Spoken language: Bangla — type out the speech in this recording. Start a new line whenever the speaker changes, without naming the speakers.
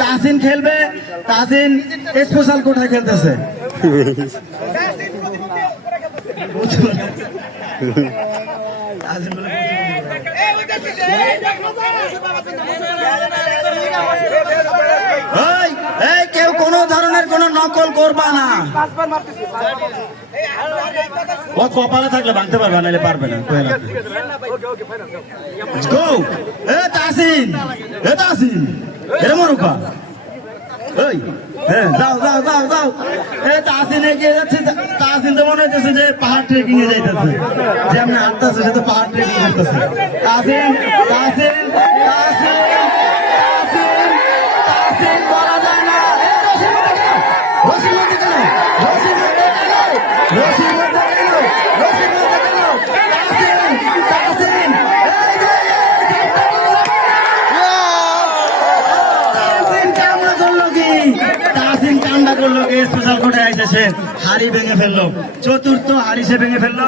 তাসিন খেলবে তাসিন স্পেশাল কোঠায় খেলতেছে? কেউ কোনো ধরনের কোনো নকল করবা না। ও কপালে থাকলে ভাঙতে পারবে না পারবে না তাসিন তাসিন এ মরুকা। এই হ্যাঁ যাও যাও যাও যাও। এই তাসিন এগিয়ে যাচ্ছে? তাসিন তো মনে হইতেছে যে পাহাড় ট্রেকিং এ যাইতেছে। যে আপনি হাঁটতেছে, সে তো পাহাড় ট্রেকিং করতেছে। তাসিন তাসিন তাসিন তাসিন করা যায় না এ, রশির মধ্যে কেন? রশির মধ্যে কেন? রশির মধ্যে কেন? রশির মধ্যে কেন? রশির মধ্যে কেন? তাসিন, তাসিন, এই যে, এই যে, তাসিন কামড়া করল কি? তাসিন কান্ডা করল? স্পেশাল কোর্টে আইতেছে হাড়ি ভেঙে ফেলল চতুর্থ হাড়ি সে ভেঙে ফেলল